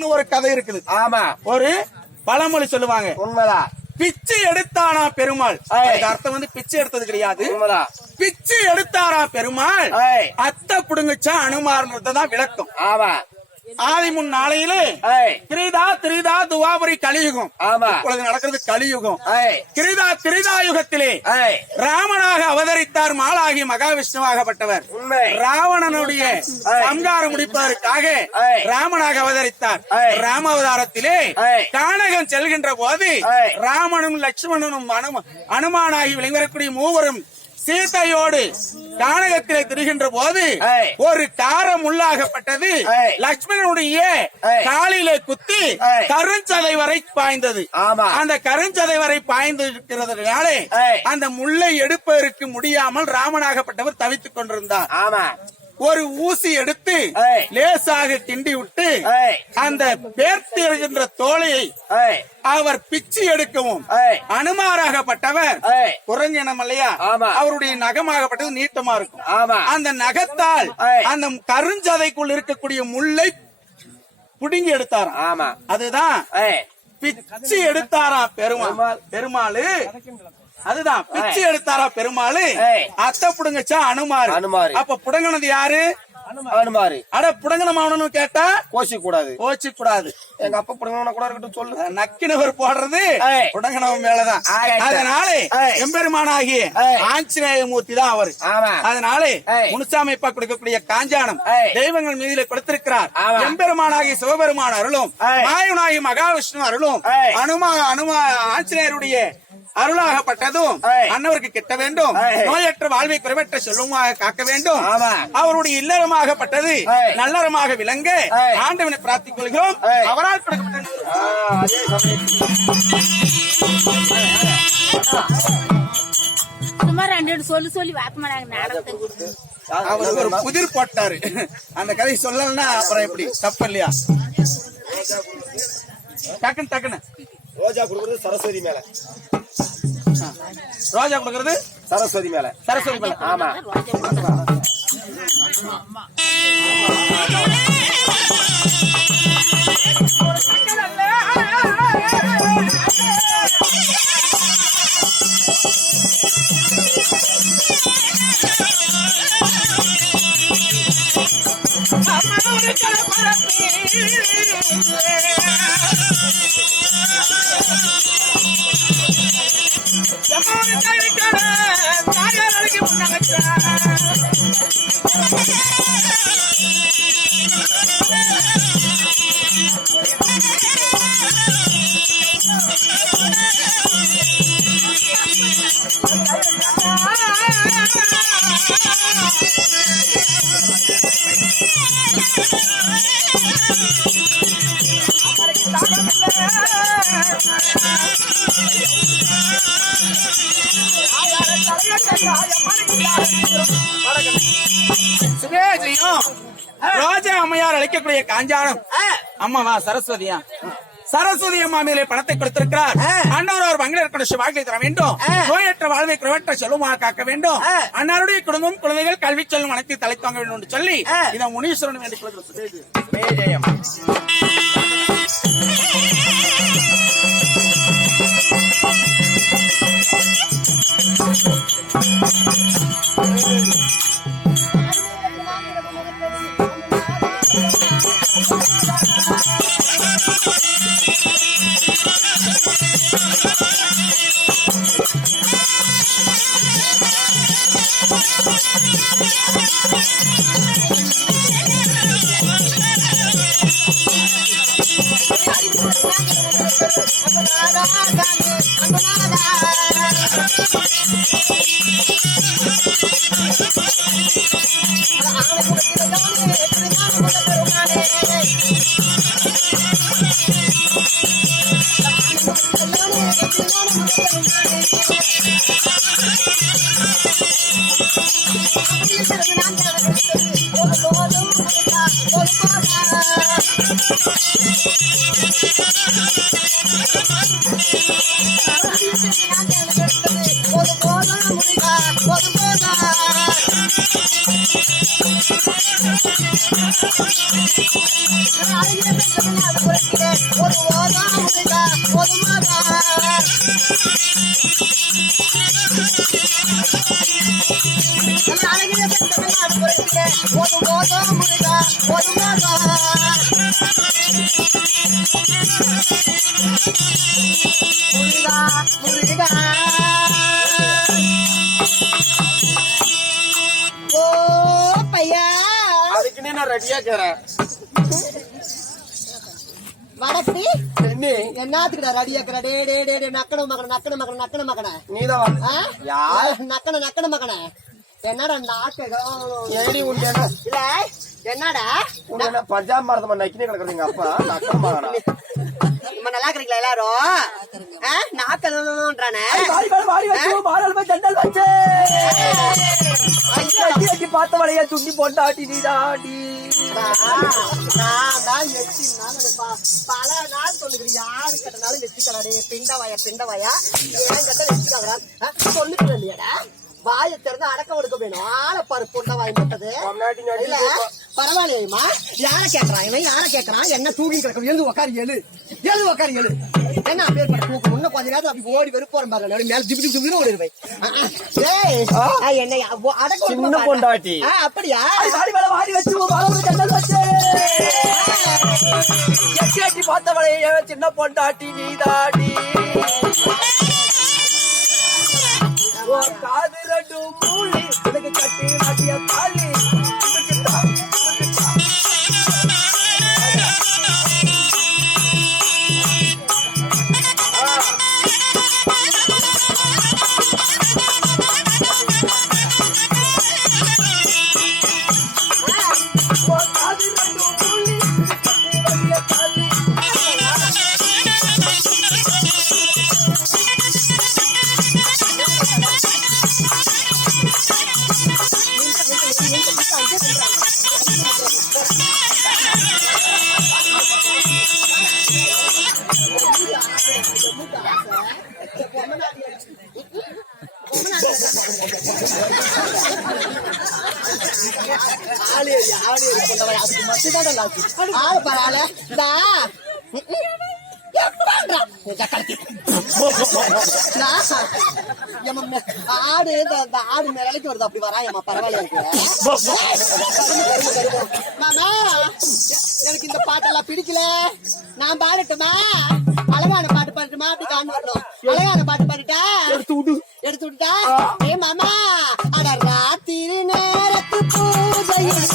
அதுக்குன்னு ஒரு கதை இருக்குது. ஆமா, ஒரு பழமொழி சொல்லுவாங்க. உண்மைதான். பிச்சை எடுத்தானா பெருமாள். அர்த்தம் வந்து பிச்சை எடுத்தது கிடையாது. உண்மைதான். பிச்சை எடுத்தாரா பெருமாள், அத்தை புடுங்குச்சா அனுமார்ன்றதுதான் விளக்கம். ஆமா, ஆதி முன் நாளையிலே திரிதா திரிதா துவாபரி கலியுகம். ஆமா, இப்பொழுது நடக்கிறது கலியுகம். திரிதா திரிதா யுகத்திலே ராமனாக அவதரித்தார் மாலாகி மகாவிஷ்ணுவாகப்பட்டவர். ராவணனுடைய சம்காரம் முடிப்பதற்காக ராமனாக அவதரித்தார். ராமாவதாரத்திலே கானகம் செல்கின்ற போது ராமனும் லட்சுமணனும் அனுமானாகி விளங்கக்கூடிய மூவரும் சீதையோடு கானகத்திலே திரிகின்ற போது ஒரு காரம் உள்ளாகப்பட்டது லட்சுமணனுடைய காலிலே குத்தி கருஞ்சதை வரை பாய்ந்தது. அந்த கருஞ்சதை வரை பாய்ந்து இருக்கிறதுனாலே அந்த முல்லை எடுப்பதற்கு முடியாமல் ராமனாகப்பட்டவர் தவித்துக் கொண்டிருந்தார். ஒரு ஊசி எடுத்து லேசாக கிண்டி விட்டு அந்த பேர்த்து என்கின்ற தோலையை அவர் பிச்சு எடுக்கவும் அனுமாராகப்பட்டவர் குரங்கினம் இல்லையா, அவருடைய நகமாகப்பட்டது நீட்டமா இருக்கும். அந்த நகத்தால் அந்த கருஞ்சதைக்குள் இருக்கக்கூடிய முல்லை புடுங்கி எடுத்தாராம். அதுதான் பிச்சு எடுத்தாரா பெருமாள். அதுதான் பிச்சு எடுத்தாரா பெருமாள், அத்தை புடுங்கச்சா அனுமாரு. அப்ப புடங்கினது யாரு? அனுமாரு. அட புடங்கனமானு கேட்டா கோச்சிக்க கூடாது. எங்க அப்பா புடங்கன கூட இருக்கட்டும் சொல்லு. நக்கினவர் போடுறது புடங்கனவன் மேலதான். அதனால எம்பெருமானாகிய ஆஞ்சநேய மூர்த்தி தான் அவரு. அதனால முனுசாமிப்பா கொடுக்கக்கூடிய காஞ்சானம் தெய்வங்கள் மீதில கொடுத்திருக்கிறார். எம்பெருமானாகிய சிவபெருமான அருளும் மாயனாகி மகாவிஷ்ணு அருளும் ஆஞ்சநேயருடைய அருளாகப்பட்டதும் அன்னவருக்கு கிட்ட வேண்டும், நோயற்ற வாழ்வை குறைவற்ற செல்வமாக காக்க வேண்டும், அவருடைய இல்லறமாகப்பட்டது நல்லறமாக விளங்க ஆண்டவனை பிரார்த்திக் கொள்கிறோம். அவரால் சுமார் 2 சொல்லி அவர் ஒரு புதிர் போட்டாரு. அந்த கதை சொல்லலன்னா அப்புறம் எப்படி தப்பு இல்லையா? டக்குன்னு ரோஜா கொடுக்கறது சரஸ்வதி மேல, ரோஜா கொடுக்கறது சரஸ்வதி மேல. ஆமா, ரோஜா அம்மையார் அழைக்கக்கூடிய காஞ்சானம் அம்மாவா சரஸ்வதியா? சரஸ்வதி அம்மா மேலே பணத்தை கொடுத்திருக்கிறார். அன்னவர் மங்களிர் வாழ்க்கை தர வேண்டும், நோயற்ற வாழ்வை குறைவற்ற செல்வமாக காக்க வேண்டும், அன்னாருடைய குடும்பம் குழந்தைகள் கல்வி செல்வம் அனைத்து தலை தாங்க வேண்டும் என்று சொல்லி இதை முனீஸ்வரன் வேண்டிக் கொள்கிறோம். போதும் ஒரு ஓதா முருகா ஒரு மாதா அழகிய தமிழ்நாடு முருகே ஒரு ஓதா முருகா ஒரு மாதா முருகா முருகா ஓ பையா அதுக்குன்னே நான் ரெடியா இருக்கிறேன். வடப்படி என்ன என்னத்துக்குடா ரெடியாக்குற டே டே டே டே நக்கன மகன நீதான் யார் நக்கன மகன என்னடா நாக்கு ஏடி உண்டு இல்ல என்னடா உன்ன பஞ்சாப் மரத்தமா நக்கினே கிடக்குறீங்க அப்பா நக்கமாடா நம்ம நல்லா இருக்கீங்களா எல்லாரும் நாக்கன்றானே பார்த்த வளைய துண்டி போட்டாட்டி நீதாடி நான் தான் பல நாள் சொல்லுகிறேன் யாரு கட்டனாலும் வச்சுக்கலாடே பிண்டவாயா ஏன் கட்ட வச்சுக்காதா சொல்லுக்கிறேன் இல்லையாடா வாயை திறந்து அடக்க ஒடுக்க வேணும் ஆளை பாரு புண்ட வாய் போட்டது இல்ல பரவாயில்லையம்மா யார கேக்குறான் என்ன தூக்கி கிடக்கும் எழுது உக்காரு எழு என்ன பேர் பண்ண தூக்கம் இன்னும் கொஞ்ச நேரத்துல அப்படி ஓடி வெறுப்பு போற பாரு மேல ஜிபி ஓடிடுவேன் என்ன அடக்க சின்ன பொண்டாட்டி அப்படியா வாடி வச்சு பார்த்த வளைய சின்ன பொண்டாட்டி நீதாடி காது ரெண்டு மூலி உனக்கு கட்டி மாட்டிய தாலி ஆடு மேலைக்கு வருது அப்படி வரா ஏமா பரவாயில்ல இருக்கு மாமா எனக்கு இந்த பாட்டெல்லாம் பிடிக்கல நான் பாடட்டுமா அழகான பாட்டு பாடட்டுமா அப்படி காண் வரணும் அழகான பாட்டு பாடிட்டா எடுத்து விட்டா ஏ மாமா அட ராத்திரி நேரத்து பூஜையில்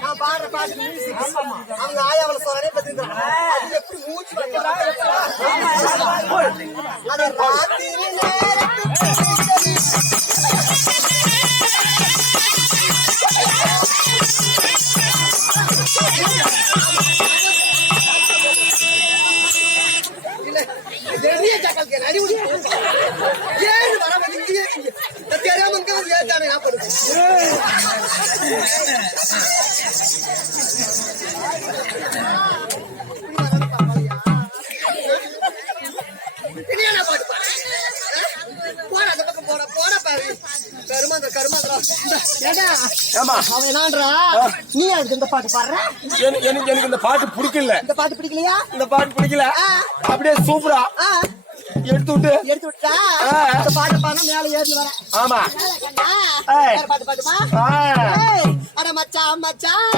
நான் பாடுற பாட்டு அவங்க ஆயாவளை சொல்றே பத்திருக்காங்க அது எப்படி மூச்சு அது ராத்திரி நீ இந்த பாட்டு பாடுற எனக்கு இந்த பாட்டு பிடிக்கல இந்த பாட்டு பிடிக்கலையா இந்த பாட்டு பிடிக்கல அப்படியே சூப்பரா எடுத்து விட்டா இந்த பாட்டு பாடினா மேல ஏறி வரேன் ஆமா பாட்டு பாட்டுமா அட மச்சான் மச்சான்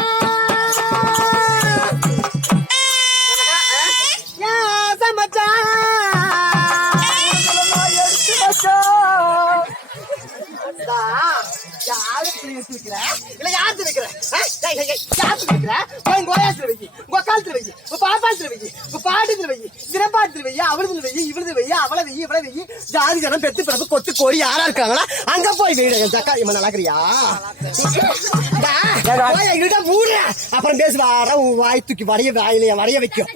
போய் எடுத்து வைக்கிற இல்ல யாருக்கு வைக்கிற யாருக்கு வைக்கிற உங்க கோயாத்துல வை உங்க காலத்துல வை உங்க பாப்பாத்துல வை உங்க பாட்டுல வை சிறப்பாட்டுல வை அவளுதுல வை இவளுது வை அவளை வை இவளை வை ஜாதி ஜனம் பெத்து பிறப்பு கொத்து கோடி யாரா இருக்காங்களா அங்க போய் வீடு ஜக்கா இவன் நல்லாக்குறியா மூடு அப்புறம் பேசு வார வாய் தூக்கி வரைய வைக்கும்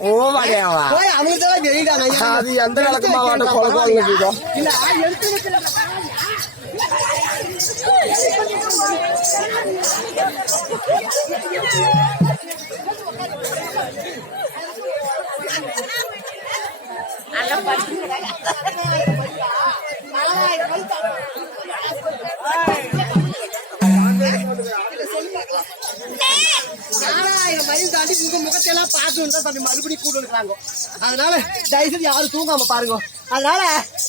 போய் அவங்களுக்கு வெளியிடா அது எந்த காலத்துமா இல்ல எடுத்து வைக்கிற தாண்டி உங்க முகத்தையெல்லாம் பார்த்து மறுபடியும் கூட இருக்கிறாங்க. அதனால தயவுசெய்து யாரும் தூங்காம பாருங்க. அதனால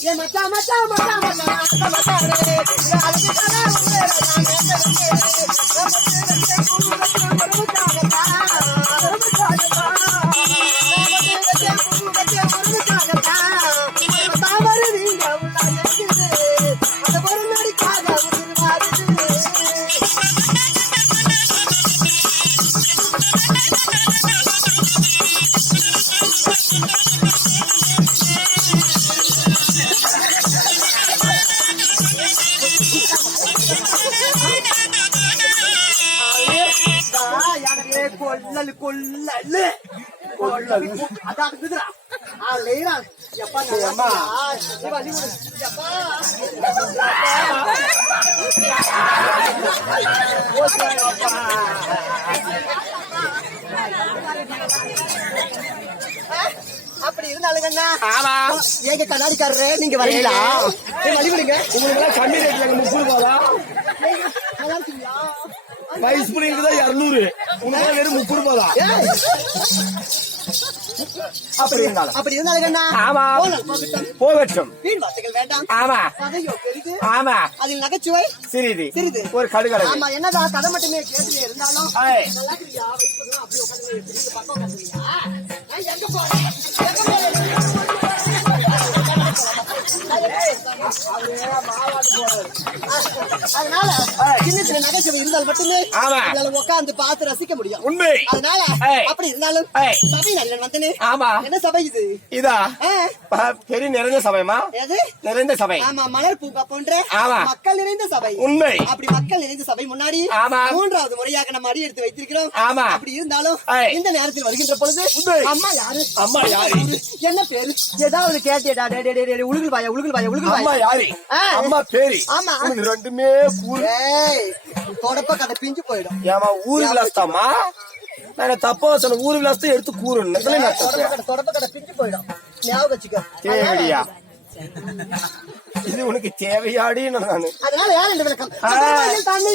என் மச்சான் மச்சான் மச்சான் அப்படி இருந்தாலுங்கண்ணா ஏங்க கண்ணாடிக்காரரு நீங்க வரீங்களா வழிவிடுங்க உங்களுக்கு கம்மி ரேட்ல 30 ரூபாயா வயசு பிள்ளைங்களுக்கு தான் 200 உங்களுக்கு வெறும் 30 ரூபாயா அப்படி இருந்தாலுங்கண்ணா போகட்டும் வீண் வார்த்தைகள் வேண்டாம். ஆமா கதையோ பெரிது. ஆமா அதில் நகைச்சுவை சிறிது சிறிது ஒரு கடுகலை. ஆமா என்னதான் கதை மட்டுமே கேட்டுட்டே இருந்தாலும் ஏய். நல்லா இருக்கிறியா வைக்கணும் அப்படி உட்காந்து பக்கம் உட்காந்துருக்கியா எங்க போறேன் அதனால சின்ன சின்ன நகைச்சுவை இருந்தால் மட்டுமே உட்காந்து பார்த்து ரசிக்க முடியும். உண்மை. அதனால அப்படி இருந்தாலும் சபை நல்ல வந்தனே. ஆமா என்ன சபை இது? இதா பெரிய நிறைந்த சபைமா? எது நிறைந்த சபை? ஆமா மலர் பூங்கா போன்ற மக்கள் நிறைந்த சபை. உண்மை. அப்படி மக்கள் நிறைந்த சபை முன்னாடி மூன்றாவது முறையாக நம்ம அடி எடுத்து வைத்திருக்கிறோம். ஆமா அப்படி இருந்தாலும் இந்த நேரத்தில் வருகின்ற பொழுது அம்மா யாரு என்ன பேரு ஏதாவது கேட்டேடா உழுகுல் பாயா அம்மா யாரு அம்மா பேரு? ஆமா ரெண்டுமே தொடப்ப கதை பிஞ்சு போயிடும். ஏமா ஊரு விளாஸ்தாமா? நான் தப்பா சொன்ன ஊரு விளாசத்தை எடுத்து கூறணும். தொடப்ப கடை பிஞ்சு போயிடும். ஞாபகம் வச்சுக்கோ. தேவையா இது உனக்கு தேவையாடி? நானு அதனால யார் இந்த விளக்கம் தண்ணி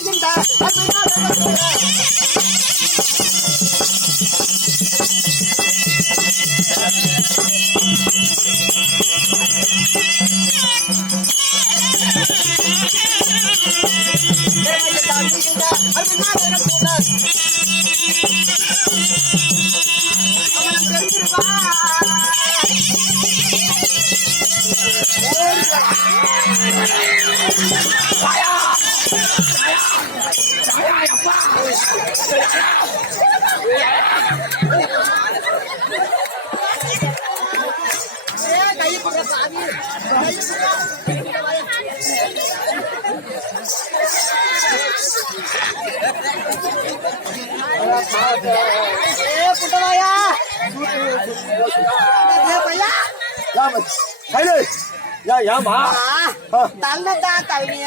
தள்ளதான் தள்ளிய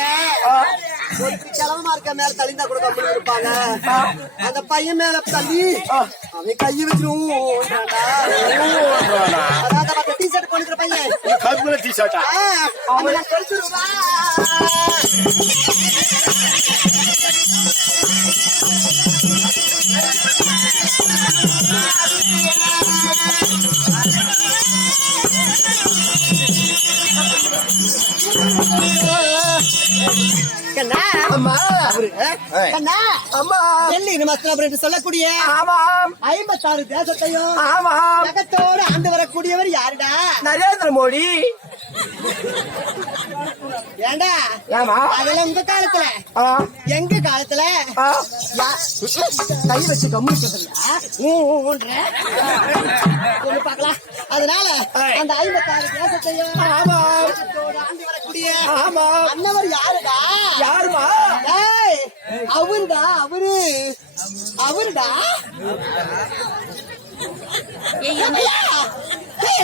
ஒரு கிழவமா இருக்க மேல தள்ளிந்தா கூட கம்பெனி இருப்பாங்க. அந்த பையன் மேல தள்ளி அவன் கையை வச்சிரும். டி ஷர்ட் போடுற பையன் டி ஷர்ட்டா அவன் கழிச்சிருவா. சொல்லக்கூடிய 56 தேசத்தையும் ஜகத்தோடு ஆண்டு வரக்கூடியவர் யாருடா? நரேந்திர மோடி. ஏண்டா ஏமா அதெல்லாம் உங்க காலத்துல ஆ, எங்க காலத்துல ஆ, கை வச்சு கம்மி சொல்லு பாக்கலாம். அதனால அந்த 56 தேசத்தையும் ஆமா ஆண்டு வரக்கூடிய ஆமா அண்ணவர் யாருடா? யாருமா ஏய், அவருடா அவருடா. ஏய், ஐயா, ஏய்,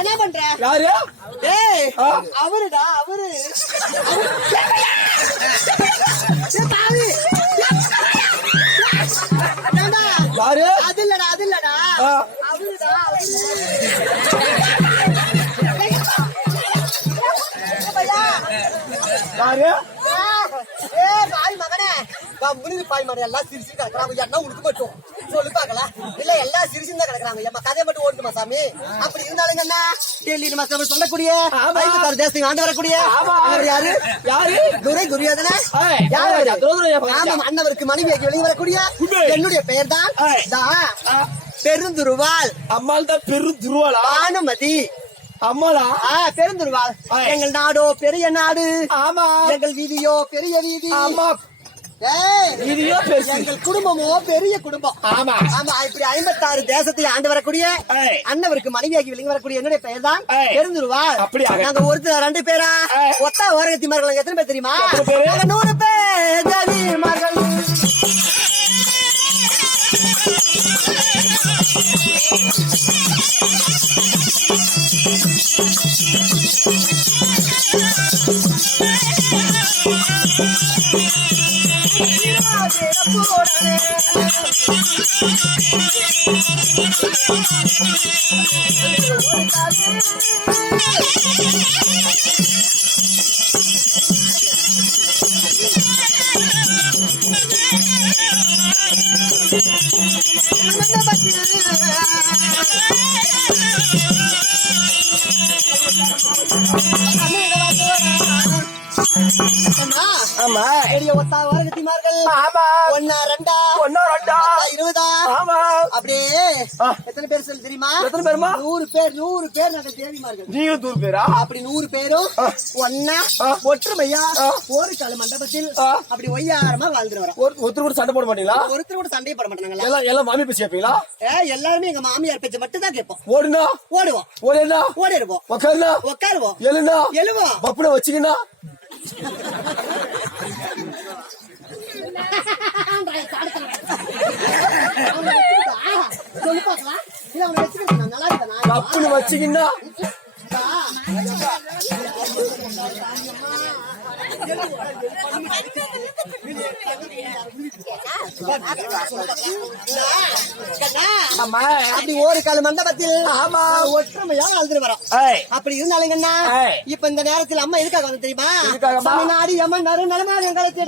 என்ன பண்ற யாரு ஏய் ஆ? அவருடா அவரு ஏய், பாவி. ஏண்டா? யாரு அது இல்லடா ஆ. அவருடா அவரு. யாரு பாய் மகனே முடிஞ்சு பாய் மகன் எல்லாம் சிரிச்சு கிடக்குறாங்க. என்ன உனக்கு மட்டும் சொல்லு பாக்கலாம். இல்ல எல்லாம் சிரிச்சு தான் கிடக்குறாங்க. எம்மா கதையை மட்டும் ஓட்டுமா சாமி? அப்படி இருந்தாலும் என்ன டெல்லி நம்ம சொல்லக்கூடிய 56 தேசத்துக்கு ஆண்டு வரக்கூடிய அவர் யாரு? யாரு துரியோதன ஏய், யாரு? ஆமா, அண்ணவருக்கு மனைவியாகி வெளியே வரக்கூடிய என்னுடைய பெயர் தான் பெருந்துருவாள் அம்மாள் தான் பெரும் துருவலா பானுமதி. அம்மாளா பெருந்துருவாள். எங்கள் நாடோ பெரிய நாடு, ஆமா எங்கள் வீதியோ பெரிய வீதி, ஆமா ஏய், வீதியோ பெருசு எங்கள் குடும்பமோ பெரிய குடும்பம். ஆமா ஆமா, இப்படி 56 தேசத்தை ஆண்டு வரக்கூடிய ஏய். அண்ணவருக்கு மனைவியாகி வெளியே வரக்கூடிய என்னுடைய பெயர் தான் ஏய். பெருந்துருவாள். அப்படியாக. நாங்க ஒருத்தர் 2 பேரா ஏய். ஒத்தா ஓரகத்திமார்கள் எத்தனை பேர் தெரியுமா? எத்தனை பேரு? நாங்க 100 பேர் தேவிமார்கள். ஆமா பெரிய ஒத்தா ஓரகத்திமார்கள் ஆமா ஒன்னா ரெண்டா ஒன்னா ரெண்டா 20 ஆமா அப்படியே ஆ. எத்தனை பேர் சொல்லு தெரியுமா? எத்தனை பேருமா? 100 பேர் நாங்க தேவிமார்கள். நீங்க தூர் பேரா அப்படி 100 பேரும் ஒன்னா ஒற்றுமையா ஒரு கால மண்டபத்தில் அப்படி ஒய்யாரமா வாழ்ந்துட்டு வரோம். ஒருத்தர் கூட சண்டை போட மாட்டீங்களா? ஒருத்தர் கூட சண்டையை போட மாட்டாங்களா? எல்லாம் மாமி பேசி கேப்பீங்களா? எல்லாருமே எங்க மாமியார் பேச்ச மட்டும் தான் கேட்போம். ஓடுனா ஓடுவோம், ஓடுனா ஓடிடுவோம், உக்காருனா உட்காருவோம், எழுனா எழுவோம். பப்புன வச்சுக்கினா சொல்லு பாக்கலாம். இல்ல அவங்க வச்சுக்கிட்டு நல்லா இருக்கா? பப்புன வச்சுக்கினா அம்மா, அப்படி ஒரு கால மண்டபத்தில் ஆமா ஒற்றுமையா வாழ்ந்துட்டு வரோம். அப்படி இருந்தாலும் என்ன இப்ப இந்த நேரத்தில் அம்மா எதுக்காக வந்து தெரியுமா? தமிழ்நாடு எம்மன் நலமாக எங்களுக்கு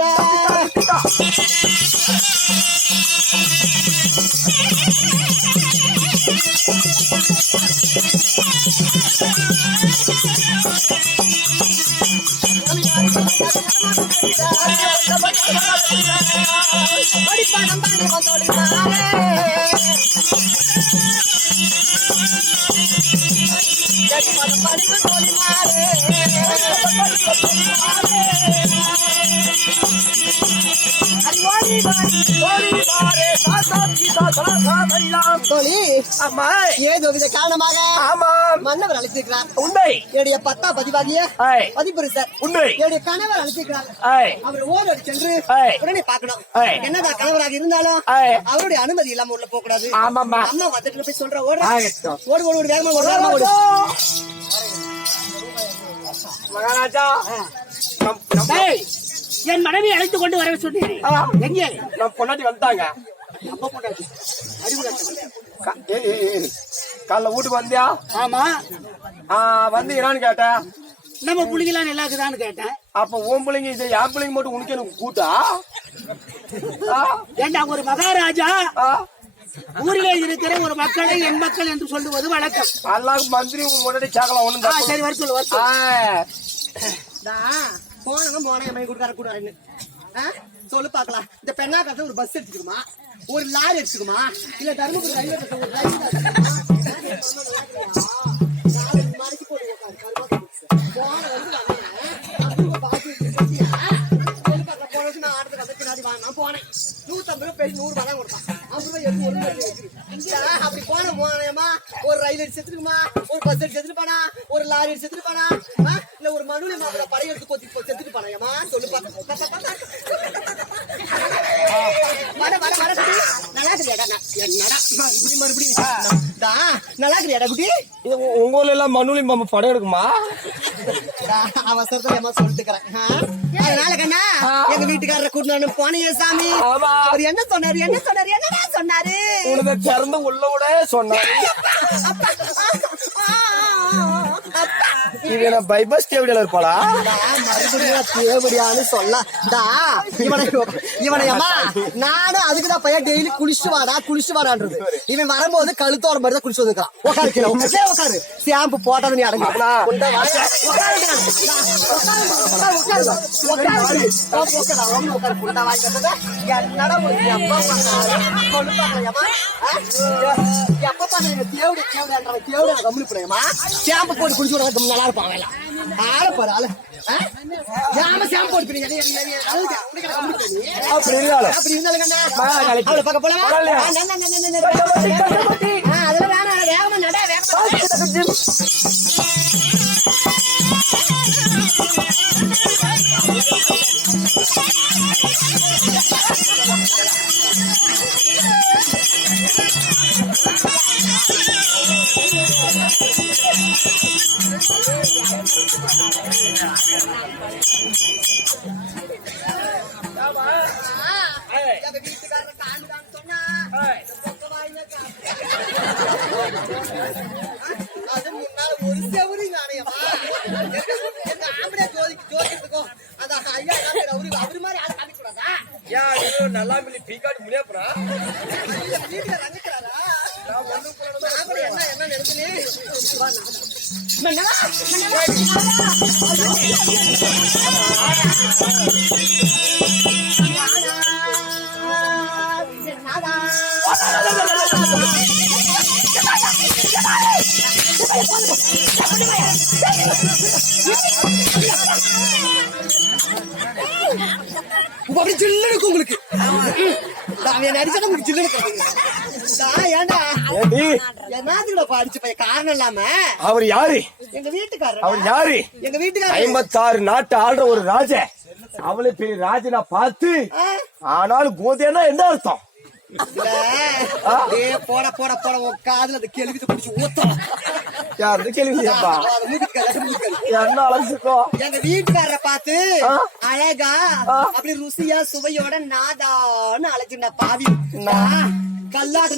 அம்மா ஏதோ வித காரணமாக ஆமா மன்னவர் அழைத்திருக்கிறார். உண்மை என்னுடைய 10ஆம் பதிவாகிய ஏய். பதிப்புரிசர் உண்மை என்னுடைய கணவர் அழைத்திருக்கிறார். ஏய். அவர் ஓடோடி சென்று ஏய். உடனே பார்க்கணும். ஏய். என்னதான் கணவராக இருந்தாலும் ஏய். அவருடைய அனுமதி இல்லாம உள்ள போக கூடாது. ஆமாம்மா. அம்மா வந்துட்டு போய் சொல்ற ஓடு ஆகட்டும். ஓடு ஓடு வேகமா ஓடு வேகமா ஓடு. மகாராஜா டேய், என் மனைவி அழைத்து கொண்டு வர சொன்னேன். எங்கே நம்ம பொண்டாட்டி வந்துட்டாங்க. அப்ப போட்டாச்சு காலைல வீட்டுக்கு வந்தியா? ஆமா, வந்து என்னன்னு கேட்டேன். நம்ம புள்ளிங்களாம் நல்லா இருக்குதான்னு கேட்டேன். அப்ப உன் பிள்ளைங்க இது என் பிள்ளைங்க மட்டும் உனக்கு எனக்கு கூட்டா? ஏண்டா ஒரு மகாராஜா ஆ? ஊரிலே இருக்கிற ஒரு மக்களை என் மக்கள் என்று சொல்லுவது வழக்கம். எல்லாருக்கும் மந்திரி முன்னாடி கேட்கலாம் ஒண்ணும் சரி, வர சொல்லு, வர சொல்லு. போனவங்க போன என் கொடுக்கார கூடாதுன்னு சொல்லு பாக்கலாம். இந்த பெண்ணா கதை ஒரு பஸ் எடுத்துக்குமா, ஒரு லாரி எடுத்துக்குமா, இல்ல தர்மபுரி ரயில்வே ஸ்டேஷன் ஒரு ரயில் மணிக்கு போட்டு போன வருஷம் நான் ஆட்டத்துக்கு அந்த பின்னாடி நான் போனேன் 150 ரூபாய் பேசி 100 ரூபாய் தான் கொடுத்தான் 50 ரூபாய் எடுத்து ஒரு ரூபாய் அப்படி போனேமா ஒரு ரயில் அடிச்சு செத்துருக்குமா ஒரு பஸ் அடிச்சு செத்துட்டு போனா ஒரு லாரி அடிச்சு செத்துட்டு போனா இல்ல ஒரு மனுளி மாப்பிள படை எடுத்து கொத்தி செத்துட்டு போனா ஏமா சொல்லு நல்லா கிடையாடா என்னடா மறுபடியும் நல்லா கிடையாடா குட்டி உங்க ஊர்ல எல்லாம் மண்ணுலி மாமா படம் எடுக்குமா? அவசரத்துல ஏமா சொல்லிட்டுக்கிறேன் அதனால கண்ணா எங்க வீட்டுக்காரரை கூட்டினானு போனீங்க சாமி அவர் என்ன சொன்னாரு என்னடா சொன்னாரு உனக்கு திறந்து உள்ள விட சொன்னாரு. இது என்ன பைபாஸ் தேவடியில இருப்பாளா? மறுபடியும் தேவடியான்னு சொல்ல இவனை அம்மா நானும் அதுக்குதான் பையன் டெய்லி குளிச்சுட்டு வாடான்றது. இவன் வரும்போது கழுத்தோட மாதிரி தான் குளிச்சு வந்துருக்கான். உட்காரு ஷாம்பு போட்டது நீ அடங்க எப்ப பாருங்க தேவடி கம்முனு போடுமா ஷாம்பு போட்டு குளிச்சு விட நல்லா இருப்பான் ஆள பாரு ஆளு ஷாம்பு போட்டு அப்படி இருந்தாலும் அப்படி இருந்தாலும் அவளை பார்க்க போலாம் அதெல்லாம் வேணாம் வேகமா நட வேகமா வீட்டுக்காரர் காண்டுதான் சொன்னா அது முன்னால ஒரு செவரி நாணயமா எங்க ஆம்பளை ஜோதிக்கிறதுக்கும் அந்த ஐயா அவரு மாதிரி ஆள் காமிக்க கூடாதா? நல்லா டீ கார்டு முடியாப்புறா வீட்டுல ரங்கிக்கிறாரா என்ன நினைச்சுனே அப்படி ஜில்லு இருக்கும் உங்களுக்கு அடிச்சா உங்களுக்கு ஜில்லு ஏண்டா என்னத்துக்குடா படிச்சு பையன் காரணம் இல்லாம அவர் யாரு? எங்க வீட்டுக்காரர் அவர் யாரு? எங்க வீட்டுக்காரர் 56 நாட்டு ஆள்ற ஒரு ராஜ. அவளை பெரிய ராஜ நான் பார்த்து ஆனாலும் கோதைன்னா என்ன அர்த்தம்? போட போட போட உன் காதுல அந்த கேள்வி குடிச்சு ஊத்தம் யாரு கேள்விப்பா என்ன அழைச்சிக்கோ எங்க வீட்டுக்காரரை பார்த்து அழகா அப்படி ருசியா சுவையோட நாதான்னு அழைச்சுண்டா பாவி கல்லாட்டு